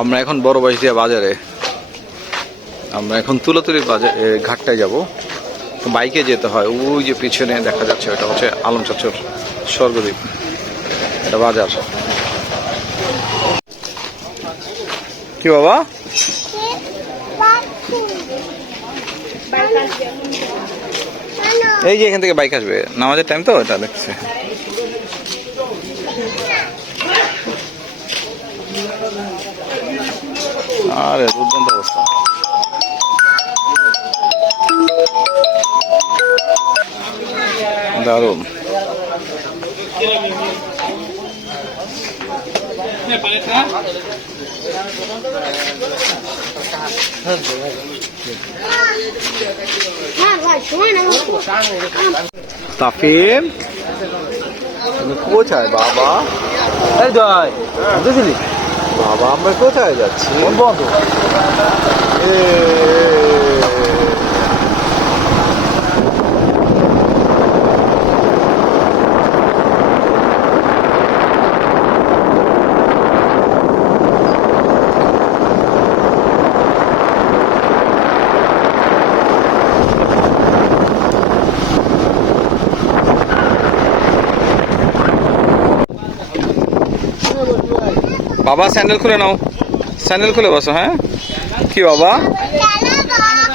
আমরা এখন বড় বাইশিয়া বাজারে। আমরা এখন তুলাতুলি বাজার ঘাটটায় যাব। বাইকে যেতে হয়, ওই যে পিছনে দেখা যাচ্ছে, ওটা হচ্ছে আলম চাচর স্বর্গদ্বীপ। এটা বাজার। কি বাবা? এই যে এখান থেকে বাইক আসবে। নামাজের টাইম তো? এটা দেখছে। আরে দুর্দান্ত অবস্থা। দারুণ। তাফিম তুমি কোথায় বাবা? এই জয় বুঝলি বাবা আমরা কোথায় যাচ্ছি? বন্ধু এ, বাবা, স্যান্ডেল খুলে নাও। স্যান্ডেল খুলে বসো হ্যাঁ? কি বাবা?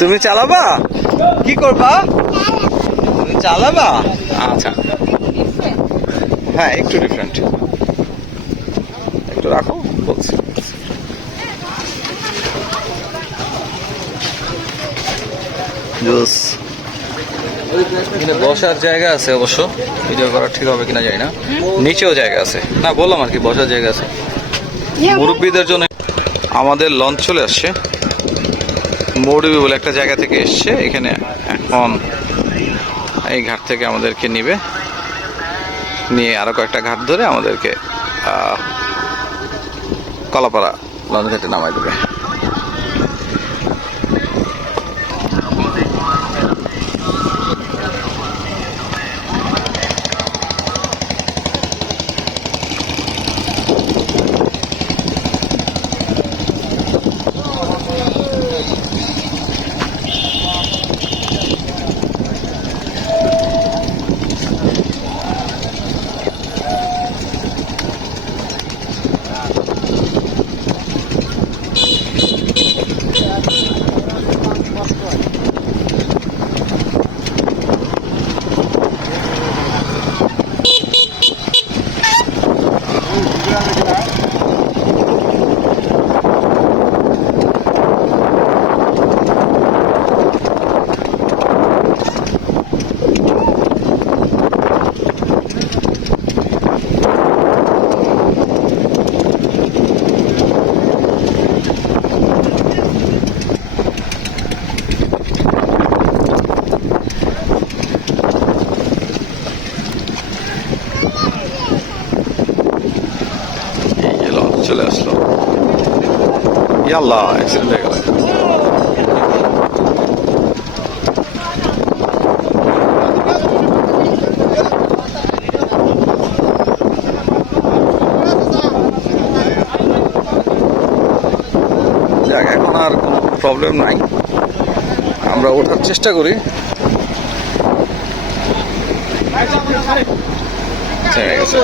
তুমি চালাবা? কি করবা? তুমি চালাবা? আচ্ছা। হ্যাঁ একটু ডিফারেন্ট একটু রাখো, বলছি। বসার জায়গা আছে অবশ্য। ভিডিও করা ঠিক হবে কিনা জানি না। নিচেও জায়গা আছে। না, বললাম আর কি, বসার জায়গা আছে। মুরব্বীদের জন্য আমাদের লঞ্চ চলে আসছে। মৌরবী বলে একটা জায়গা থেকে এসছে, এখানে এখন এই ঘাট থেকে আমাদেরকে নিবে। নিয়ে আরও কয়েকটা ঘাট ধরে আমাদেরকে কলাপাড়া লঞ্চ ঘাটে নামাই দেবে এই যে লঞ্চ চলে আসলো ইয়াল্লা অ্যাক্সিডেন্ট হয়ে গেল যাক এখন আর কোনো প্রবলেম নাই আমরা ওঠার চেষ্টা করি ছেড়ে গেছে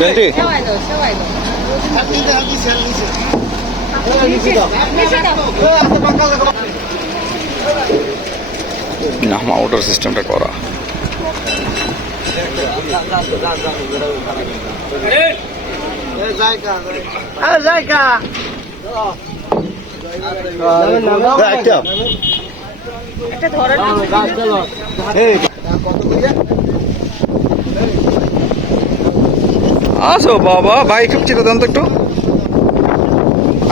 বেন্টি না আমার ওটার সিস্টেমটা করা? আসো বাবা খুব চিন্তা দেন তো একটু।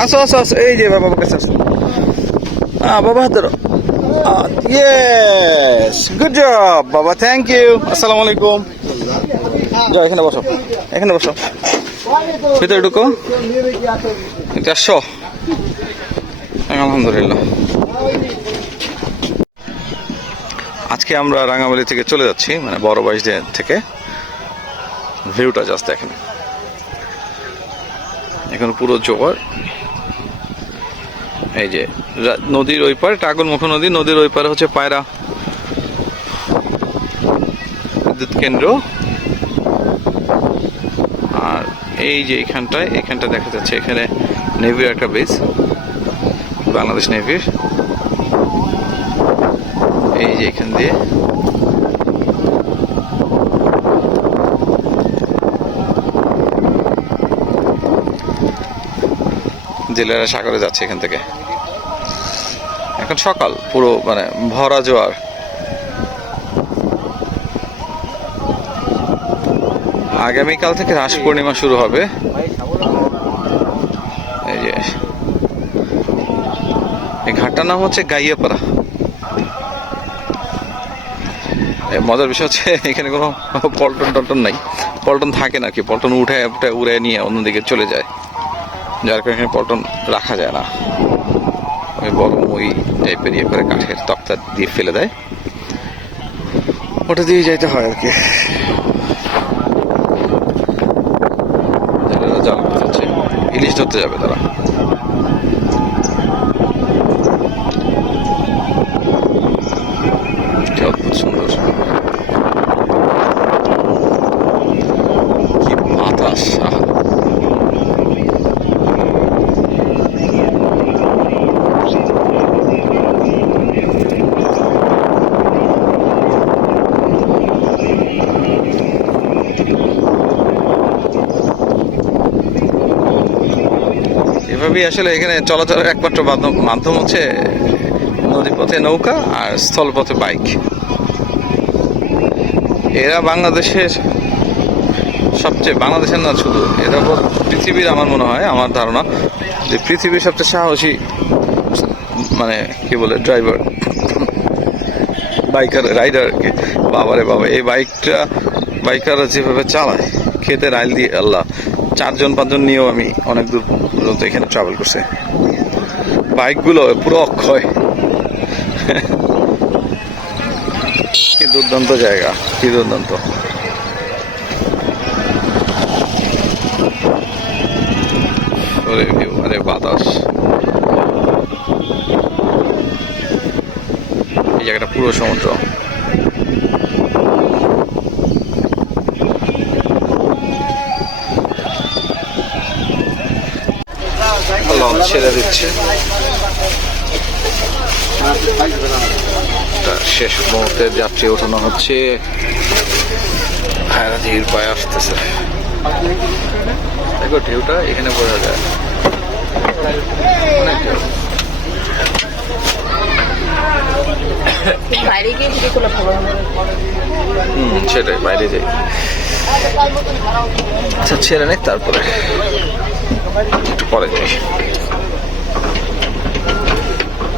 আসো আসো আসো, এই যে বাবা কাছে আসো। হ্যাঁ বাবা, হাত ধরো। ইয়েস গুড জব বাবা থ্যাংক ইউ আসসালামু আলাইকুম। যাও, এখানে বসো এখানে বসো। ভিতরে ঢুকো। আসো। আলহামদুলিল্লাহ। আজকে আমরা রাঙামালি থেকে চলে যাচ্ছি মানে বড় বাইশ থেকে। ভিউটা জাস্ট দেখেন। এখন পুরো জোয়ার। এই যে নদীর ওই পারে টাগরমুখ নদী, নদীর ওই পারে হচ্ছে পায়রা। বিদ্যুৎ কেন্দ্র। আর এই যে এখানটায়, এখানটা দেখা যাচ্ছে এখানে নেভির একটা বেস বাংলাদেশ নেভির এই যে এখান দিয়ে জেলেরা সাগরে যাচ্ছে এখান থেকে। এখন সকাল, পুরো মানে ভরা জোয়ার। আগামীকাল থেকে রাস পূর্ণিমা শুরু হবে। এই যে, এই ঘাটটার নাম হচ্ছে গাইয়াপাড়া। মজার বিষয় হচ্ছে, এখানে কোনো পল্টন টল্টন নাই। পল্টন থাকে নাকি পল্টন উঠে উঠে উড়ে নিয়ে অন্যদিকে চলে যায়। যার কারণে পল্টন রাখা যায় না। ওই বড় মই টাইপের ইয়ে করে কাঠের তক্তা দিয়ে ফেলে দেয়। ওটা দিয়ে যাইতে হয় আর কি যারা ইলিশ ধরতে যাবে তারা কি অদ্ভুত সুন্দর কি বাতাস আহা এভাবেই আসলে এখানে চলাচলের একমাত্র মাধ্যম- হচ্ছে নদীপথে নৌকা আর স্থলপথে বাইক। এরা বাংলাদেশের সবচেয়ে, বাংলাদেশের না শুধু বল- পৃথিবীর আমার মনে হয়, আমার ধারণা যে পৃথিবীর সবচেয়ে সাহসী মানে কি বলে ড্রাইভার বাইকার রাইডার কি। বাবারে বাবা, এই বাইকটা বাইকাররা যেভাবে চালায়, খেতে রাইল দিয়ে, আল্লাহ। চারজন, পাঁচজন নিয়েও আমি অনেক দূর পর্যন্ত এখানে ট্রাভেল করছে। বাইকগুলো পুরো অক্ষয়। কি দুর্দান্ত জায়গা, কি দুর্দান্ত। বাতাস। এই জায়গাটা পুরো সমুদ্র লঞ্চ ছেড়ে দিচ্ছে। তা শেষ মুহূর্তে যাত্রী ওঠানো হচ্ছে। ভাইরা ধীর পায়ে আসতেছে। দেখো ঢেউটা এখানে বোঝা যায়। অনেক ঢেউ। বাইরে গিয়ে ভিডিও করলে ভালো হুম সেটাই বাইরে যাই। আচ্ছা ছেড়ে নেই তারপরে একটু পরে যাই।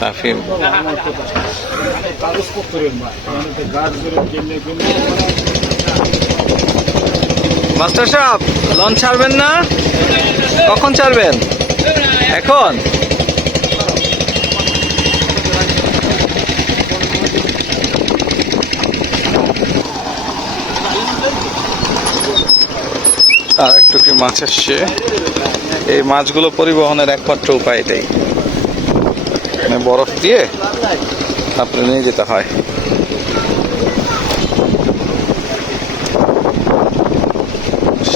তাফিম। মাস্টার সাহেব, লঞ্চ ছাড়বেন না? কখন ছাড়বেন? এখন? আর একটু কি মাছ আসছে? এই মাছগুলো পরিবহনের একমাত্র উপায় এটাই। বরফ দিয়ে তারপরে নিয়ে যেতে হয়।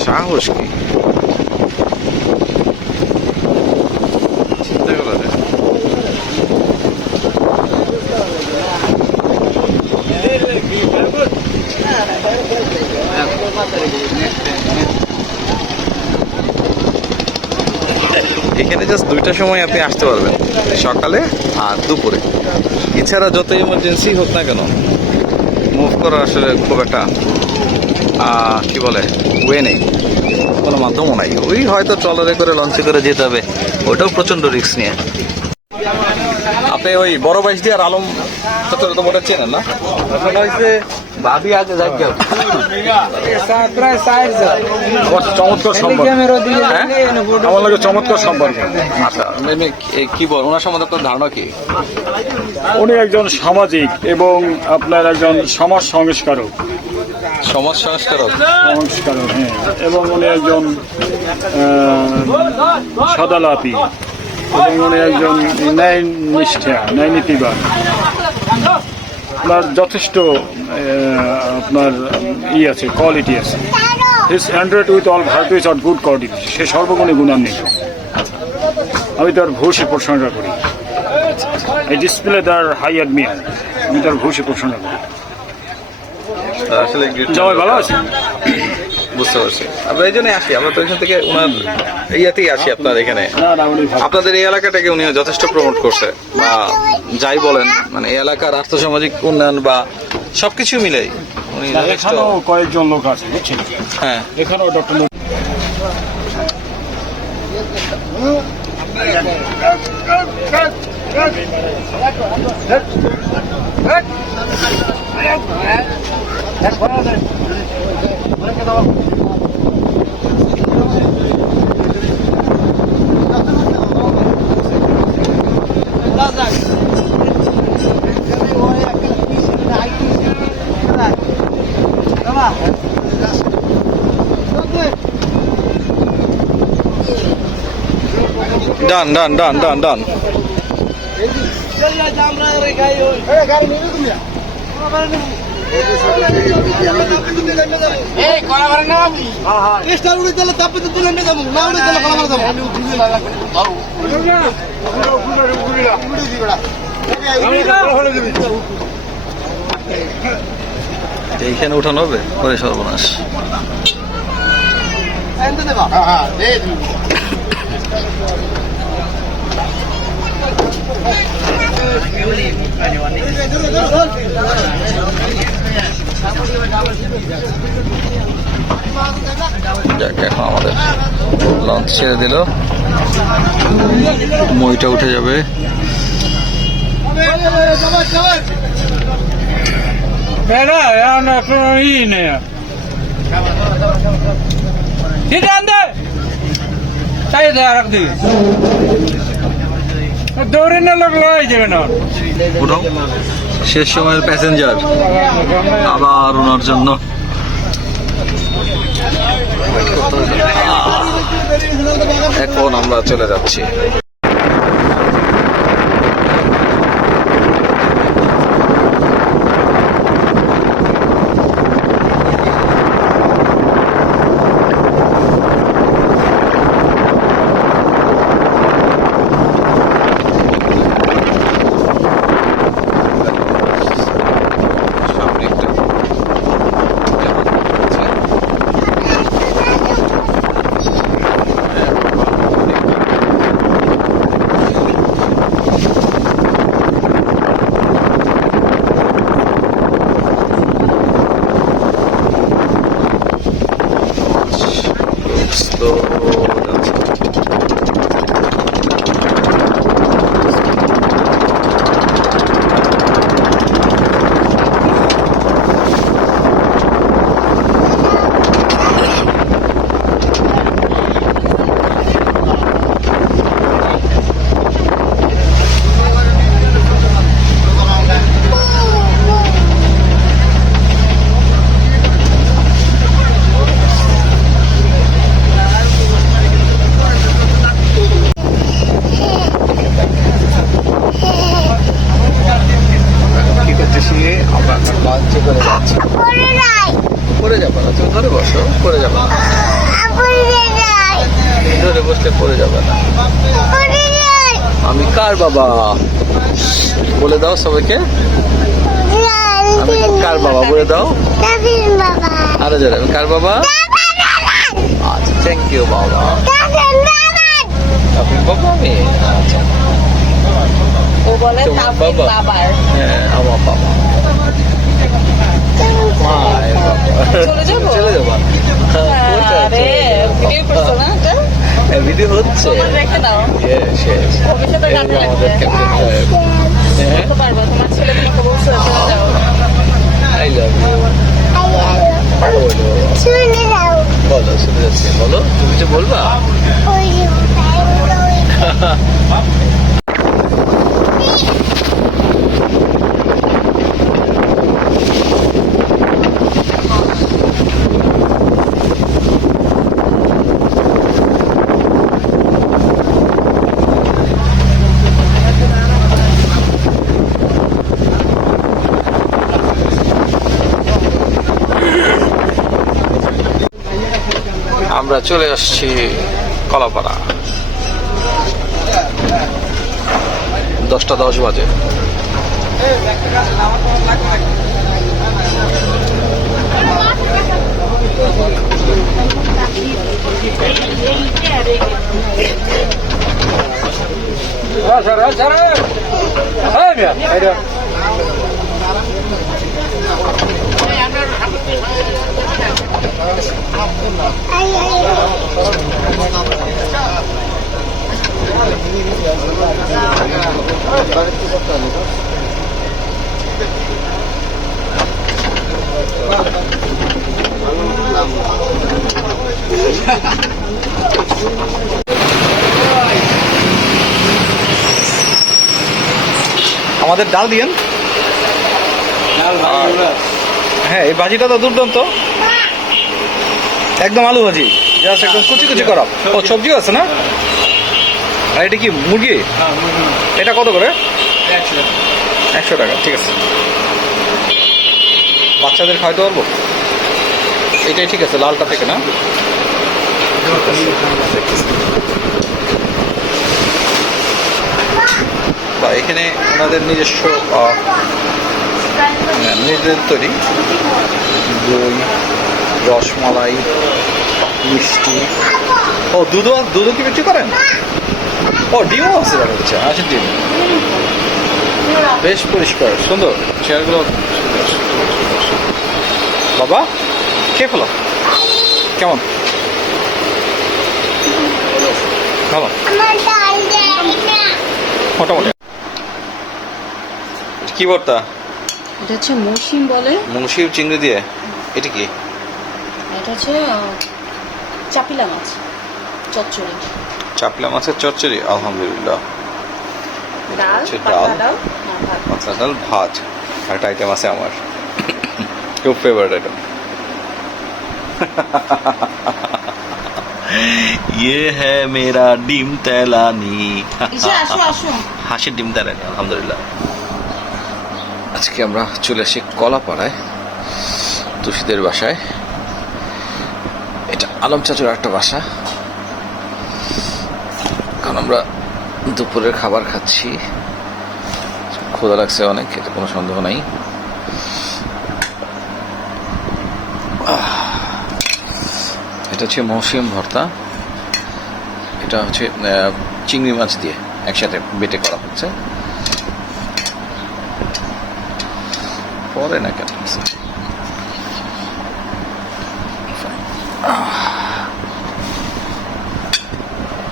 সাহস কি? এখানে জাস্ট দুইটা সময় আপনি আসতে পারবেন। সকালে আর দুপুরে। এছাড়া যত ইমার্জেন্সি হোক না কেন মুভ করার আসলে খুব একটা কি বলে ওয়ে নেই। কোনো মাধ্যমও নাই। ওই হয়তো ট্রলারে করে লঞ্চে করে যেতে হবে। ওটাও প্রচণ্ড রিস্ক নিয়ে। আপনি ওই বড় বাইশ দিয়ে আর আলম চত্বরে তো মোটা চেনেন না? হয়েছে ভাবি আগে চমৎকার সম্পর্ক। হ্যাঁ? আমার লাগে চমৎকার সম্পর্ক। আচ্ছা। কি- কি বল? ওনার সম্বন্ধে আপনার ধারণা কি? উনি একজন সামাজিক এবং আপনার একজন সমাজ সংস্কারক। সমাজ সংস্কারক? সংস্কারক হ্যাঁ। এবং উনি একজন সদালাপি। এবং উনি একজন ন্যায় নিষ্ঠা ন্যায় নীতিবান। আপনার যথেষ্ট আপনার ই আছে কোয়ালিটি আছে। His hundred with all Bharat is ought good quality সে সর্বগুণে গুণান্বিত। আমি তার ভূষে প্রশংসা করি। এই ডিসপ্লে তার হাই অ্যাডমিয়ার আমি তার ভূষে প্রশংসা করি। আসলে সবাই ভালো আছে? বুঝতে পারছি। আমরা এই জন্যই আসি। আমরা তো এখান থেকে ওনার ইয়াতেই আসি আপনার এখানে। আপনাদের এই এলাকাটাকে উনি যথেষ্ট প্রমোট করছে। বা যাই বলেন মানে এই এলাকার আর্থসামাজিক উন্নয়ন বা সবকিছু মিলেই উনি যথেষ্ট কয়েকজন লোক আছে বুঝছেন হ্যাঁ। এখানেও ডক্টর Lazar. ডান ডান ডান ডান ডান এইখানে উঠানো হবে? করে সর্বনাশ। যাক এখন আমাদের লঞ্চ ছেড়ে দিল মইটা উঠে যাবে বেড়া এখন এখন ই নেই ঠিক আছে তাই দে আর একদিন দৌড়ে না লোক লড়াই যাবে না। শেষ সময়ের প্যাসেঞ্জার আবার ওনার জন্য। এখন আমরা চলে যাচ্ছি সামনে একটা যেমন আছে। Slow যাচ্ছে। কি করতেছি আমরা লঞ্চে করে যাচ্ছি পরে যাব না তুমি ধরে বসো পরে যাব না ধরে বসলে পরে যাবে না আমি কার বাবা বলে দাও সবাইকে? কার বাবা বলে দাও? আরও যারা কার বাবা? আচ্ছা থ্যাংক ইউ বাবা। বাবা আমি? আচ্ছা। ও বলে? বাবার। হ্যাঁ আমার বাবা। চলে যাব? চলে যাব। আরে ভিডিও? ভিডিও হচ্ছে। দাও। আমাদের বলতে তোমার ছেলে তোমাকে বলছে চলে যাও আই লাভ বলো শুনে যাচ্ছে বলো তুমি কিছু বলবা আমরা চলে আসছি কলাপাড়া। দশটা দশ বাজে। আমাদের ডাল দিয়েন। হ্যাঁ এই ভাজিটা তো দুর্দান্ত। একদম আলু ভাজি। জাস্ট একদম কুচি কুচি করা ও সবজিও আছে না? আর এটা কি মুরগি? এটা কত করে? একশো টাকা। ঠিক আছে। বাচ্চাদের খাওয়াতে পারব? এটাই ঠিক আছে লালটা থেকে না? বা এখানে ওনাদের নিজস্ব আহ, নিজেদের তৈরি। দই রসমালাই মিষ্টি। ও দুধও দুধও কি বিক্রি করেন? ও ডিমও আছে দেখা যাচ্ছে হাঁসের ডিম। বেশ পরিষ্কার সুন্দর। চেয়ারগুলো বাবা কে ফেলো। কেমন? ভালো। মোটামুটি। কি ভর্তা? এটা হচ্ছে মৌসিম বলে। মুন্সি চিংড়ি দিয়ে। এটা কি? এটা হচ্ছে চাপিলা মাছ চচ্চড়ি। চাপলা মাছের চচ্চড়ি আলহামদুলিল্লাহ। ডাল ডাল পাতলা ডাল ভাত। একটা আইটেম আছে আমার। খুব ফেভারিট আইটেম ইয়ে হ্যাঁ মেরা ডিম তেলানি। হাসির ডিম তেলানি আলহামদুলিল্লাহ। আজকে আমরা চলে আসি কলাপাড়ায় তুষিদের বাসায়। আলম চাচুর একটা বাসা। কারণ আমরা দুপুরের খাবার খাচ্ছি। ক্ষুধা লাগছে অনেক এটা কোনো সন্দেহ নাই। এটা হচ্ছে মৌসুম ভর্তা। এটা হচ্ছে চিংড়ি মাছ দিয়ে একসাথে বেটে করা হচ্ছে। পরে না কেন?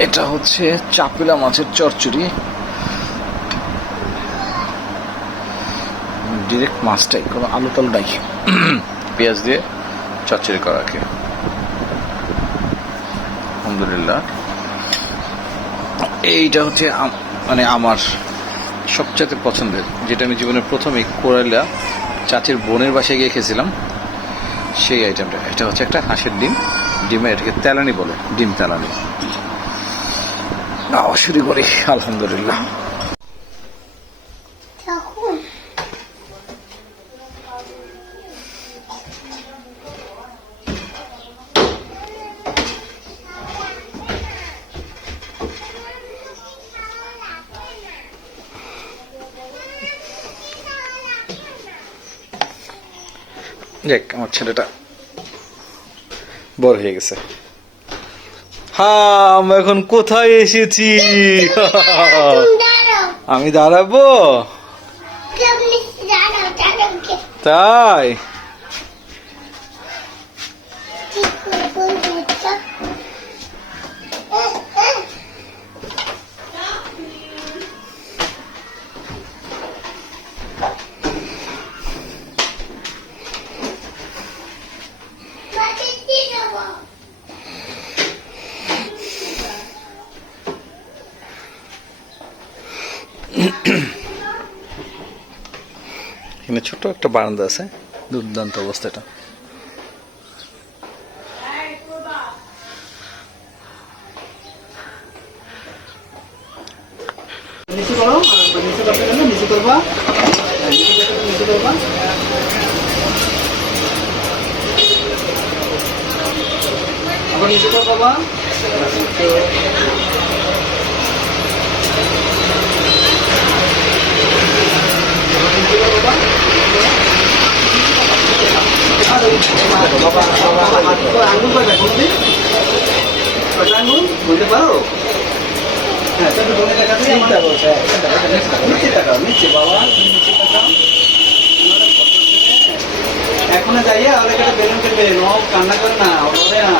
এটা হচ্ছে চাপিলা মাছের চচ্চড়ি। ডিরেক্ট মাছটাই, কোনো আলু টালু নাই। পেঁয়াজ দিয়ে চচ্চড়ি করা আর কি আলহামদুলিল্লাহ। এইটা হচ্ছে মানে আমার সবচেয়ে পছন্দের, যেটা আমি জীবনের প্রথমে কোরাইলা চাচির বোনের বাসায় গিয়ে খেয়েছিলাম। সেই আইটেমটা এটা হচ্ছে একটা হাঁসের ডিম। ডিমে এটাকে তেলানি বলে, ডিম তেলানি। খাওয়া শুরু করি। আলহামদুলিল্লাহ। দেখ আমার ছেলেটা বড় হয়ে গেছে। হ্যাঁ এখন কোথায় এসেছি আমি দাঁড়াবো তাই এখানে ছোট্ট একটা বারান্দা আছে। দুর্দান্ত অবস্থাটা নিচে করো নিচে করতে গেলে নিচে করবা। নিচে করবা নিচে করবা। আঙ্গুল বলতে পারো হ্যাঁ তুমি বলে দেখাতে চিন্তা করছে নিচে তাকাও নিচে বাবা নিচে তাকাও এখন যাইয়া ওদের কাছে বেলুন কেটে নো কান্না করে না ওরে না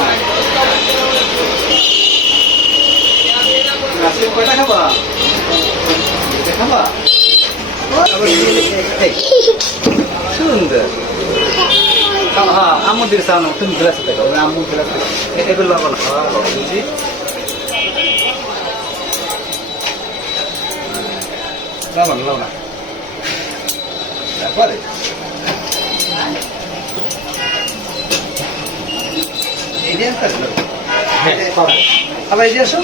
রাশি কয়টা খাবা খাবা সুন্দর। হ্যাঁ আমুর দিকে সামনে তুমি গ্লাসে দেখো আমুর গ্লাসে এগুলো বাবা না। বুঝি? লাগান লাগান তারপরে এই যে একটা আবার এই যে আসো।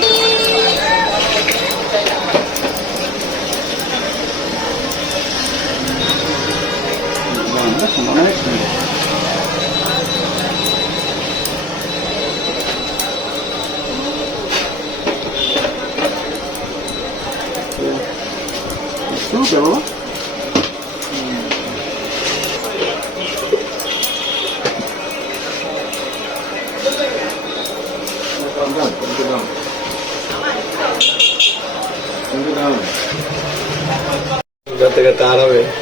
অনেক সুন্দর Super, বাবা থেকে তার হবে।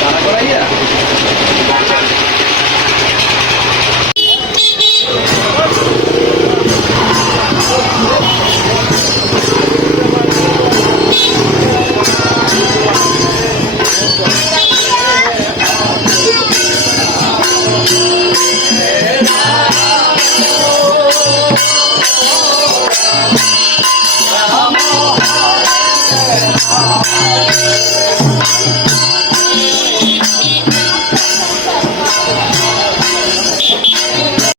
দাঁড়া করাইয়া